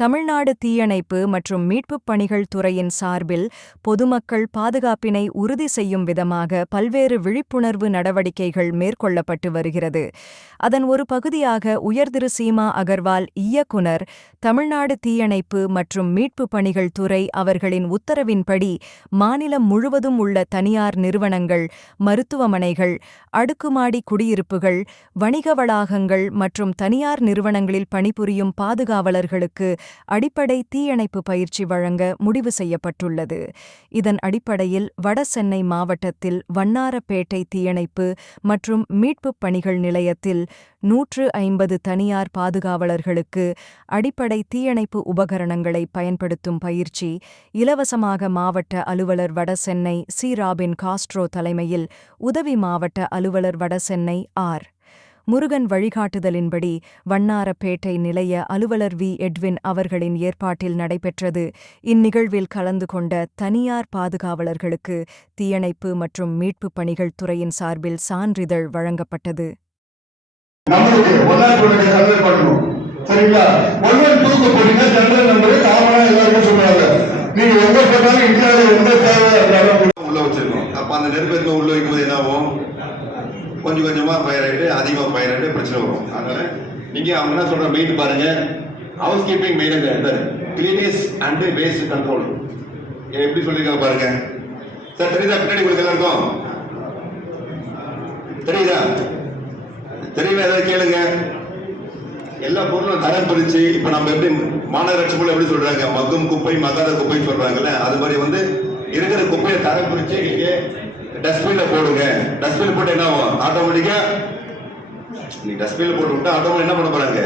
தமிழ்நாடு தீயணைப்பு மற்றும் மீட்புப் பணிகள் துறையின் சார்பில் பொதுமக்கள் பாதுகாப்பினை உறுதி செய்யும் விதமாக பல்வேறு விழிப்புணர்வு நடவடிக்கைகள் மேற்கொள்ளப்பட்டு வருகிறது. அதன் ஒரு பகுதியாக உயர்திரு சீமா அகர்வால் இயக்குனர், தமிழ்நாடு தீயணைப்பு மற்றும் மீட்புப் பணிகள் துறை அவர்களின் உத்தரவின்படி மாநிலம் முழுவதும் உள்ள தனியார் நிறுவனங்கள், மருத்துவமனைகள், அடுக்குமாடி குடியிருப்புகள், வணிக வளாகங்கள் மற்றும் தனியார் நிறுவனங்களில் பணிபுரியும் பாதுகாவலர்களுக்கு அடிப்படை தீயணைப்பு பயிற்சி வழங்க முடிவு செய்யப்பட்டுள்ளது. இதன் அடிப்படையில் வடசென்னை மாவட்டத்தில் வண்ணாரப்பேட்டை தீயணைப்பு மற்றும் மீட்புப் பணிகள் நிலையத்தில் 150 தனியார் பாதுகாவலர்களுக்கு அடிப்படை தீயணைப்பு உபகரணங்களை பயன்படுத்தும் பயிற்சி இலவசமாக மாவட்ட அலுவலர் வடசென்னை சி. ராபின் காஸ்ட்ரோ தலைமையில் உதவி மாவட்ட அலுவலர் வடசென்னை ஆர். முருகன் வழிகாட்டுதலின்படி வண்ணாரப்பேட்டை நிலைய அலுவலர் வி. எட்வின் அவர்களின் ஏற்பாட்டில் நடைபெற்றது. இந்நிகழ்வில் கலந்து கொண்ட தனியார் பாதுகாவலர்களுக்கு தீயணைப்பு மற்றும் மீட்புப் பணிகள் துறையின் சார்பில் சான்றிதழ் வழங்கப்பட்டது. கொஞ்சம் கொஞ்சமாக ஃபயர் ஆகிட்டு அதிகமாக ஃபயர் ஆகிட்டு பிரச்சனை வரும். அதனால் நீங்கள் அவங்க என்ன சொல்கிற மெயின் பாருங்கள், ஹவுஸ் கீப்பிங் மெயினுங்க, கிளீனஸ் அண்ட் வேஸ்ட் கண்ட்ரோல் எப்படி சொல்லியிருக்காங்க பாருங்கள். சார் தெரியுதா? பின்னாடி உங்களுக்கு எல்லாருக்கும் தெரியுதா? தெரியல, ஏதாவது கேளுங்க. எல்லா பொருளும் தரம் பிரித்து இப்போ நம்ம எப்படி மாநகராட்சி போல எப்படி சொல்கிறாங்க, மக்கும் குப்பை மக்காத குப்பைன்னு சொல்கிறாங்கல்ல, அது மாதிரி வந்து இருக்கிற குப்பையை தரம் பிரித்து நீங்கள் டஸ்ட்பின்ல போடுங்க. டஸ்ட்பின் போட்டு என்ன ஆகும்? ஆட்டோமேட்டிக்கா நீ டஸ்ட்பின்ல போட்டு விட்டா ஆட்டோமேட்டிக் என்ன பண்ண போறாங்க?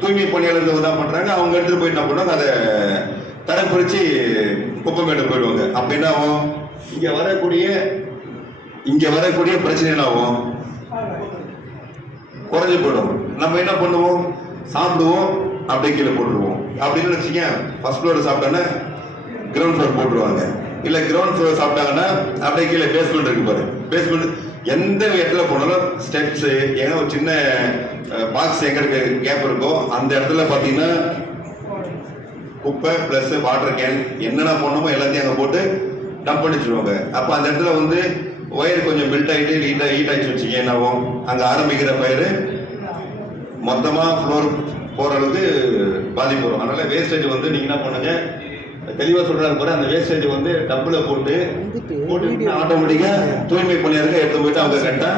தூய்மை பணியாளர்கள் தான் பண்றாங்க. அவங்க எடுத்துட்டு போய் என்ன பண்ணுவாங்க, அதை தரம் பிரிச்சு குப்பை மேடு போயிடுவாங்க. அப்ப என்ன ஆகும்? இங்க வரக்கூடிய பிரச்சனை என்ன ஆகும்? குறைஞ்சு போயிடும். நம்ம என்ன பண்ணுவோம்? சாப்பிடுவோம், அப்படியே கீழே போட்டுருவோம். அப்படின்னு வச்சுக்க, ஃபர்ஸ்ட் ஃப்ளோர் சாப்பிட்டோன்னா கிரவுண்ட் ஃப்ளோர் போட்டுருவாங்க. இல்ல கிரவுண்ட் ஃப்ளோர் சாப்பிட்டாங்கன்னா அப்படியே கீழே பேஸ்மெண்ட் இருக்கு பாரு. பேஸ்மெண்ட் எந்த இடத்துல போனாலும் ஸ்டெப்ஸ், ஏன்னா ஒரு சின்ன பாக்ஸ் எங்க கேப் இருக்கோ அந்த இடத்துல பாத்தீங்கன்னா குப்பை பிளஸ் வாட்டர் கேன் என்னென்ன போடணுமோ எல்லாத்தையும் அங்கே போட்டு டம்ப் பண்ணிச்சுருவாங்க. அப்போ அந்த இடத்துல வந்து ஒயர் கொஞ்சம் மெல்ட் ஆகிட்டு ஹீட் ஆகிடுச்சு வச்சுக்க, என்ன ஆகும்? அங்கே ஆரம்பிக்கிற ஃபயரு மொத்தமாக ஃப்ளோர் போகிற அளவுக்கு பாதிப்பு வரும். அதனால வேஸ்டேஜ் வந்து நீங்கள் என்ன பண்ணுங்க, தெளிவாக சொல்றாரு பாரு, அந்த வேஸ்டேஜ் வந்து டப்புல போட்டு ஆட்டோமேட்டிக்கா தூய்மை பணியாளர்கள் எடுத்து போயிட்டு அவங்க கரெக்டா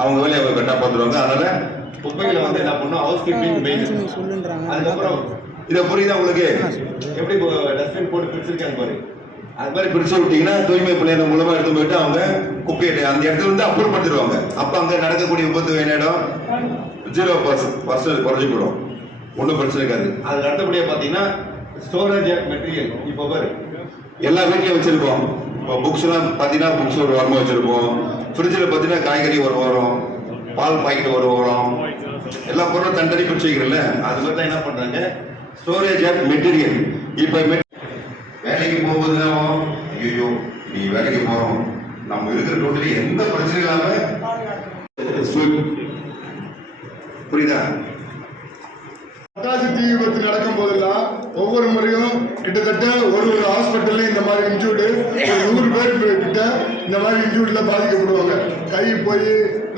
அவங்க வேலையை அவங்க கரெக்டா பார்த்துருவாங்க. அதனால குப்பைகளை வந்து என்ன பண்ணும், ஹவுஸ் கீப்பிங் மெயின். அதுக்கப்புறம் இதை புரியுதா உங்களுக்கு? எப்படி டஸ்ட்பின் போட்டு பிரிச்சிருக்காங்க பாரு, அது மாதிரி பிரிச்சு விட்டீங்கன்னா தூய்மை பணியாளர் மூலமா எடுத்து போயிட்டு அவங்க குப்பையை அந்த இடத்துல இருந்து அப்புறப்படுத்திடுவாங்க. அப்ப அங்க நடக்கக்கூடிய விபத்து இடம் 0% குறைஞ்சு போயிடும், ஒன்றும் பிரச்சனை இருக்காது. அதுக்கு அடுத்தபடியா பாத்தீங்கன்னா ஸ்டோரேஜ் மெட்டீரியல். இப்போ பாரு, எல்லா வீட்லையும் வச்சிருக்கோம். இப்போ புக்ஸ் எல்லாம் பார்த்தீங்கன்னா புக்ஸ் ஒரு வாரமாக வச்சிருப்போம். ஃப்ரிட்ஜில் பார்த்தீங்கன்னா காய்கறி ஒரு வாரம், பால் பாக்கெட் ஒரு வாரம், எல்லா பொருளும் தனித்தனி பிரிச்சு வைக்கிறல. அது மாதிரி தான் என்ன பண்றாங்க, ஸ்டோரேஜ் மெட்டீரியல். இப்போ வேலைக்கு போகும்போது ஐயோ நீ வேலைக்கு போறோம், நம்ம இருக்கிற டோட்டலி எந்த பிரச்சனையும் இல்லாம புரியுதா? பட்டாசு தீ விபத்து நடக்கும் போதெல்லாம் ஒவ்வொரு முறையும் கிட்டத்தட்ட ஒரு ஹாஸ்பிட்டல்ல இந்த மாதிரி இன்ஜூர்டு 100 பேர் கிட்ட இந்த மாதிரி இன்ஜூர்ட்ல பாதிக்கப்படுவாங்க. கை போய்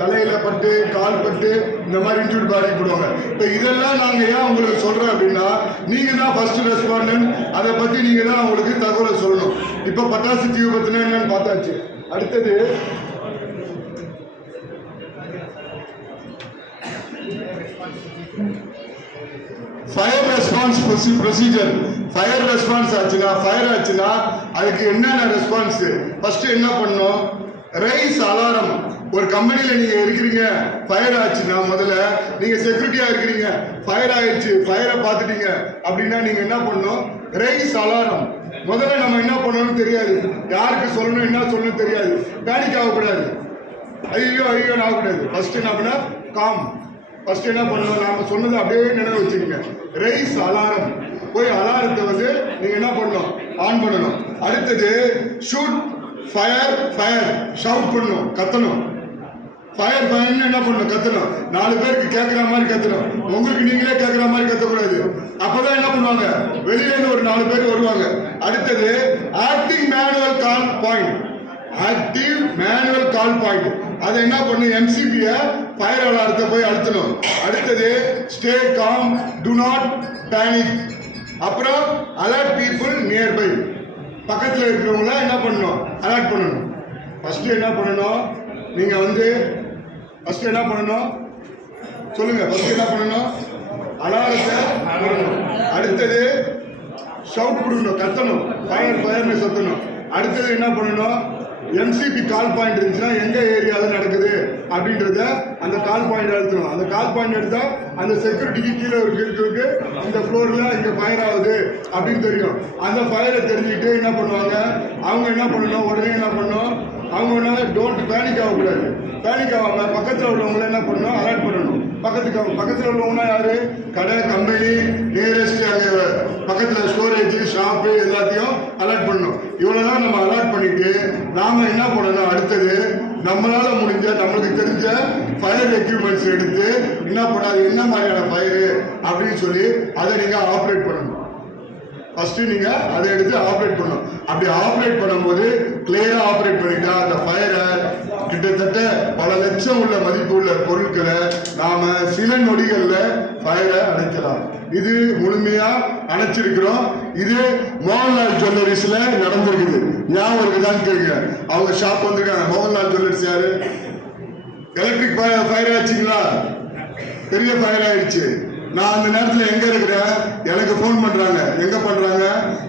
தலையில பட்டு, கால் பட்டு இந்த மாதிரி இன்ஜூர்ட் பாதிக்கப்படுவாங்க. இப்போ இதெல்லாம் நாங்க ஏன் உங்களுக்கு சொல்றோம் அப்படின்னா, நீங்க தான் ஃபர்ஸ்ட் ரெஸ்பாண்டன்ட், அதை பத்தி நீங்க தான் உங்களுக்கு தகவலை சொல்லணும். இப்போ பட்டாசு தீ விபத்துனா என்னன்னு பார்த்தாச்சு. அடுத்தது fire response procedure. Fire response ஆச்சுன்னா அதுக்கு என்னென்ன ரெஸ்பான்ஸ்? ஃபர்ஸ்ட் என்ன பண்ணணும், ரைஸ் அலாரம். ஒரு கம்பெனியில் நீங்க இருக்கிறீங்க, ஃபயர் ஆச்சுன்னா முதல்ல நீங்க செக்யூரிட்டியா இருக்கிறீங்க, ஃபயர் ஆயிடுச்சு, ஃபயரை பார்த்துட்டீங்க அப்படின்னா நீங்க என்ன பண்ணணும், ரைஸ் அலாரம். முதல்ல நம்ம என்ன பண்ணணும்னு தெரியாது, யாருக்கு சொல்லணும் என்ன சொல்லணும் தெரியாது, பேனிக் ஆகக்கூடாது, ஐயோ ஆகக்கூடாது. ஃபர்ஸ்ட் என்ன பண்ண, காம். ஃபர்ஸ்ட் என்ன பண்ணணும், நாம சொன்னதை அப்படியே நினைவு வச்சுக்கோங்க. Rice alarm. போய் அலாரத்தை வந்து நீங்க என்ன பண்ணணும், ஆன் பண்ணணும். அடுத்தது ஷூட் ஃபயர், ஷவுட் பண்ணணும், கத்தணும். ஃபயர் ஃபயர்னு என்ன பண்ணணும், கத்தணும். 4 பேருக்கு கேட்குற மாதிரி கத்தணும். உங்களுக்கு நீங்களே கேட்குற மாதிரி கத்தக்கூடாது. அப்பதான் என்ன பண்ணுவாங்க, வெளியில இருந்து ஒரு 4 பேர் வருவாங்க. அடுத்தது ஆக்டிவ் மேனுவல் கால் பாயிண்ட். ஆக்டிவ் மேனுவல் கால் பாயிண்ட் அதை என்ன பண்ணும், எம்சிபியை ஃபயர் அலாரத்தை போய் அழுத்தணும். அடுத்தது stay com, to not panic. அப்புறம் அலர்ட் பீப்புள் நியர்பை, பக்கத்தில் இருக்கிறவங்கள என்ன பண்ணணும், அலர்ட் பண்ணணும். ஃபர்ஸ்ட் என்ன பண்ணணும், நீங்க வந்து ஃபர்ஸ்ட் என்ன பண்ணணும் சொல்லுங்க. ஃபர்ஸ்ட் என்ன பண்ணணும், அலாரத்தை பண்ணணும். அடுத்தது ஷவுட் பண்ணணும், கத்தணும், ஃபயர் ஃபயர்னு சத்தணும். அடுத்தது என்ன பண்ணணும், எம்சிபி கால் பாயிண்ட் இருந்துச்சுன்னா எங்க ஏரியாவில் நடக்குது அப்படின்றத அந்த கால் பாயிண்ட் எடுத்துடும். அந்த கால் பாயிண்ட் எடுத்தா அந்த செக்யூரிட்டிக்கு கீழே இருக்கிறதுக்கு இந்த ஃப்ளோர்ல இங்க ஃபயர் ஆகுது அப்படின்னு தெரியும். அந்த ஃபயரை தெரிஞ்சுக்கிட்டு என்ன பண்ணுவாங்க, அவங்க என்ன பண்ணணும், உடனே என்ன பண்ணணும், அவங்க டோன்ட் பேனிக் ஆகக்கூடாது. பேனிக் ஆகாம பக்கத்தில் உள்ளவங்கள என்ன பண்ணணும், அலர்ட் பண்ணணும். பக்கத்தில் உள்ளவங்கன்னா யாரு, கடை, கம்பெனி, நியரஸ்ட் அங்கே பக்கத்தில் ஸ்டோரேஜ், ஷாப்பு எல்லாத்தையும் அலர்ட் பண்ணணும். இவ்வளோதான் நம்ம அலர்ட் பண்ணிட்டு நாம என்ன பண்ணணும், அடுத்தது நம்மளால முடிஞ்ச நம்மளுக்கு தெரிஞ்ச ஃபயர் எக்யூப்மெண்ட்ஸ் எடுத்து என்ன பண்ணாது, என்ன மாதிரியான ஃபயரு அப்படின்னு சொல்லி அதை நீங்க ஆப்ரேட் பண்ணணும். ஃபர்ஸ்ட் நீங்க அதை எடுத்து ஆப்ரேட் பண்ணணும். அப்படி ஆப்ரேட் பண்ணும்போது கிளியரா ஆப்ரேட் பண்ணிட்டா அந்த ஃபயரை கிட்டத்தட்ட பல லட்சம் உள்ள மதிப்பு உள்ள பொருட்களை நாம சில நொடிகள்ல ஃபயரை அணைக்கலாம். இது முழுமையா அணைச்சிருக்கிறோம். இது மோகன்லால் ஜுவல்லரிஸ்ல நடந்திருக்குது. ஞாபகம் இருக்குதான் கேட்க, அவங்க ஷாப் வந்திருக்காங்க. மோகன்லால் ஜுவல்லரிஸ் யாரு, எலக்ட்ரிக் ஃபயர் ஆச்சுங்களா, பெரிய ஃபயர் ஆயிடுச்சு. நான் அந்த நேரத்தில் எங்க இருக்கிறேன், எனக்கு ஃபோன் பண்றாங்க. எங்க பண்றாங்க,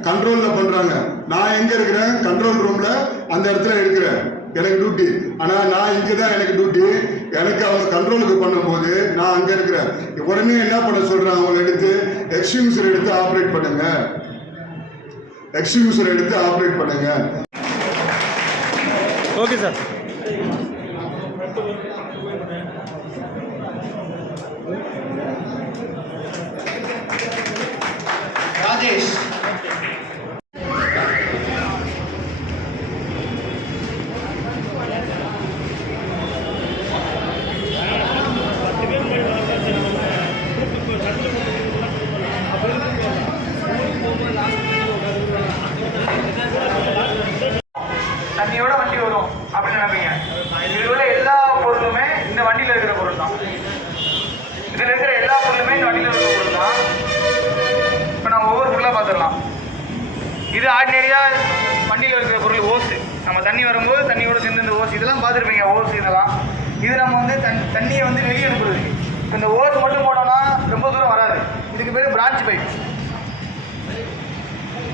கண்ட்ரோல்ல பண்றாங்க. நான் எங்க இருக்கிறேன், கண்ட்ரோல் ரூம்ல அந்த இடத்துல இருக்கிறேன், எனக்கு டியூட்டி. ஆனா நான் இங்கதான் எனக்கு டியூட்டி. எனக்கு அவங்க கண்ட்ரோலுக்கு பண்ணும்போது நான் அங்க இருக்கிறேன். உடனே என்ன பண்ண சொல்றேன், அவங்க எடுத்து எக்ஸ்டிங்யூஷர் எடுத்து ஆப்ரேட் பண்ணுங்க, எக்ஸ்டிங்யூஷர் எடுத்து ஆப்ரேட் பண்ணுங்க. Okay sir. ராஜேஷ் தண்ணியோட வண்டி வரும் அப்படின்னு நினைப்பீங்க. இதில் உள்ள எல்லா பொருளுமே இந்த வண்டியில் இருக்கிற பொருள் தான். இதில் இருக்கிற எல்லா பொருளுமே இந்த வண்டியில் இருக்கிற பொருள் தான். இப்போ நம்ம ஒவ்வொரு பொருளாக பார்த்துடலாம். இது ஆர்டினரியாக வண்டியில் இருக்கிற பொருள் ஓசு. நம்ம தண்ணி வரும்போது தண்ணியோட சேர்ந்து இந்த ஓசு இதெல்லாம் பார்த்துருப்பீங்க. ஓசு இதெல்லாம் இது நம்ம வந்து தண்ணியை வந்து வெளியே அனுப்புறது. இந்த ஓசு மட்டும் போட்டோம்னா ரொம்ப தூரம் வராது. இதுக்கு பேர் பிரான்ச் பைப்.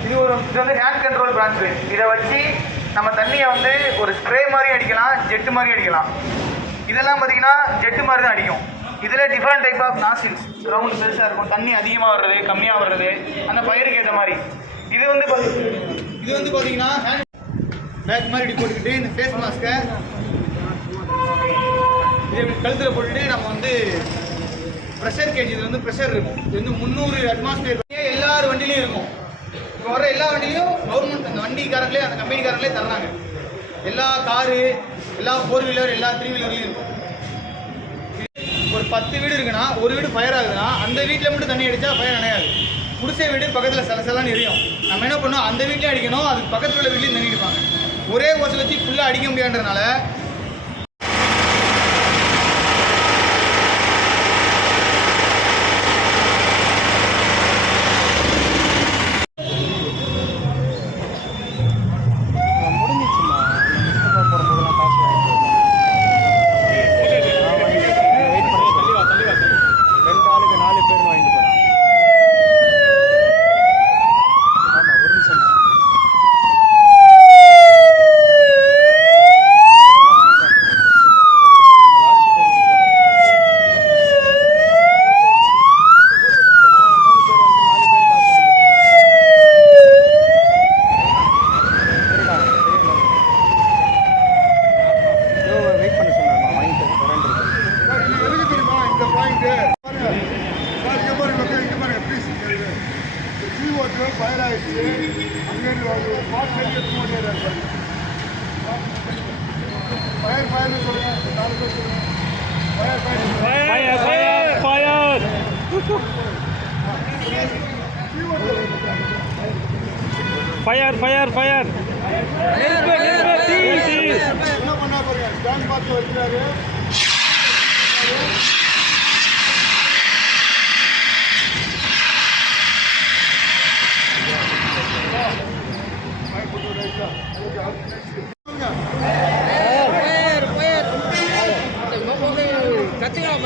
இது வந்து ஹேண்ட் கண்ட்ரோல் பிரான்ச் பைப். இதை வச்சு நம்ம தண்ணியை வந்து ஒரு ஸ்ப்ரே மாதிரி அடிக்கலாம், ஜெட்டு மாதிரி அடிக்கலாம். இதெல்லாம் பார்த்தீங்கன்னா ஜெட்டு மாதிரி தான் அடிக்கும். இதில் different type of nozzles, round பெருசாக இருக்கும். தண்ணி அதிகமாக வர்றது, கம்மியாக வர்றது, அந்த பயிருக்கு ஏற்ற மாதிரி. இது வந்து பார்த்தீங்கன்னா ஹேண்ட் பேக் மாதிரி இப்படி போட்டுக்கிட்டு இந்த ஃபேஸ் மாஸ்க்கை இது கழுத்தில் போட்டுட்டு நம்ம வந்து ப்ரெஷர் கேஜ், இது வந்து ப்ரெஷர் இருக்கும். இது வந்து 300 அட்மாஸ்பியர் எல்லார் வண்டிலையும் இருக்கும். இப்போ வர எல்லா வண்டிலையும் கவர்மெண்ட் அந்த வண்டிக்காரங்களே அந்த கம்பெனிக்காரங்களே தர்றாங்க. எல்லா காரு, எல்லா 4 வீலர், எல்லா 3 வீலர்லையும் இருக்கும். ஒரு 10 வீடு இருக்குன்னா ஒரு வீடு ஃபயர் ஆகுதுன்னா அந்த வீட்டில் மட்டும் தண்ணி அடித்தா ஃபயர் அணையாது. குடிசை வீடு பக்கத்தில் சலசலான்னு எரியும். நம்ம என்ன பண்ணோம், அந்த வீட்லேயும் அடிக்கணும், அதுக்கு பக்கத்தில் உள்ள வீட்லேயும் தண்ணி அடிப்பாங்க. ஒரே ஓசை வச்சு ஃபுல்லாக அடிக்க முடியாதுன்றனால ஃபயர் ஆயிடுச்சு. அங்கேருந்து ஸ்பாட் எடுத்து மாட்டேன். ஃபயர்னு சொல்லுங்க, 4 பேர் சொல்லுங்க. Fire, fire, fire! Fire, fire, fire! என்ன பண்ணா பாருங்க ஸ்டாண்ட் பார்த்து வைக்கிறாரு கத்துக்கலாம்